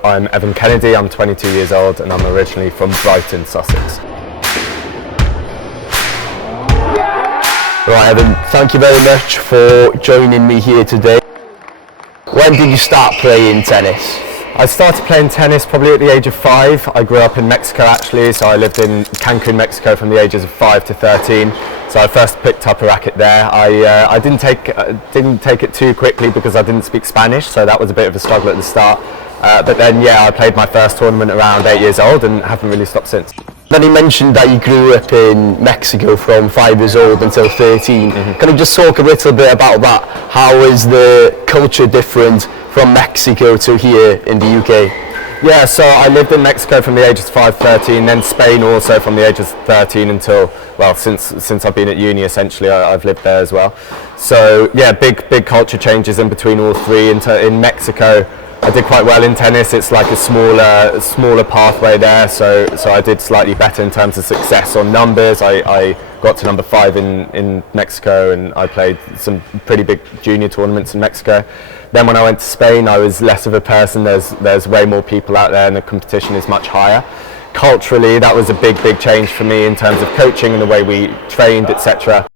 So I'm Evan Kennedy, I'm 22 years old and I'm originally from Brighton, Sussex. Right, Evan, thank you very much for joining me here today. When did you start playing tennis? I started playing tennis probably at the age of 5. I grew up in Mexico actually, so I lived in Cancun, Mexico from the ages of 5 to 13. So I first picked up a racket there. I didn't take it too quickly because I didn't speak Spanish, so that was a bit of a struggle at the start. But then yeah, I played my first tournament around 8 years old and haven't really stopped since. Then you mentioned that you grew up in Mexico from 5 years old until 13. Can you just talk a little bit about that? How is the culture different from Mexico to here in the UK? Yeah, so I lived in Mexico from the ages of 5 to 13, then Spain also from the ages of 13 until, well, since I've been at uni essentially, I've lived there as well. So yeah, big culture changes in between all three. In Mexico, I did quite well in tennis. It's like a smaller pathway there, so I did slightly better in terms of success on numbers. I got to number 5 in Mexico, and I played some pretty big junior tournaments in Mexico. Then when I went to Spain, I was less of a person. There's way more people out there and the competition is much higher. Culturally, that was a big change for me in terms of coaching and the way we trained, etc.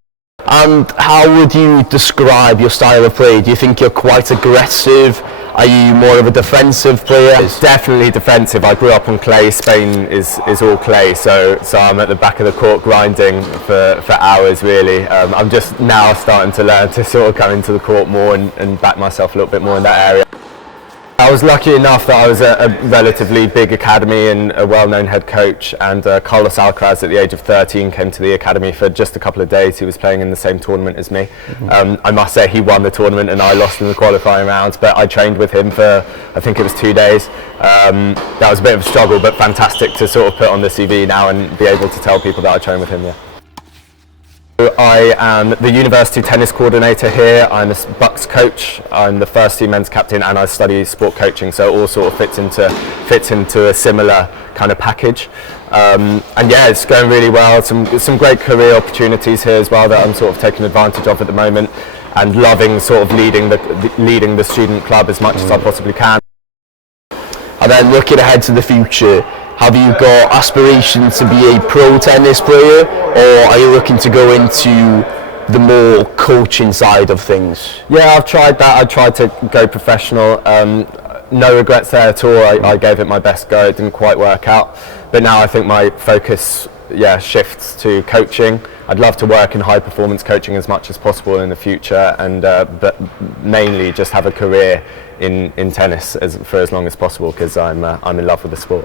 And how would you describe your style of play? Do you think you're quite aggressive? Are you more of a defensive player? It's definitely defensive. I grew up on clay. Spain is all clay, so I'm at the back of the court grinding for hours really. I'm just now starting to learn to sort of come into the court more and back myself a little bit more in that area. I was lucky enough that I was at a relatively big academy and a well-known head coach, and Carlos Alcaraz at the age of 13 came to the academy for just a couple of days. He was playing in the same tournament as me. I must say he won the tournament and I lost in the qualifying rounds, but I trained with him for, I think it was 2 days. That was a bit of a struggle, but fantastic to sort of put on the CV now and be able to tell people that I trained with him, yeah. I am the university tennis coordinator here. I'm a Bucks coach. I'm the first team men's captain, and I study sport coaching. So all sort of fits into a similar kind of package. And yeah, it's going really well. Some great career opportunities here as well that I'm sort of taking advantage of at the moment, and loving sort of leading the student club as much as I possibly can. And then looking ahead to the future, have you got aspirations to be a pro tennis player, or are you looking to go into the more coaching side of things? Yeah, I've tried that. I tried to go professional. No regrets there at all. I gave it my best go. It didn't quite work out. But now I think my focus shifts to coaching. I'd love to work in high performance coaching as much as possible in the future, and but mainly just have a career in tennis for as long as possible, because I'm in love with the sport.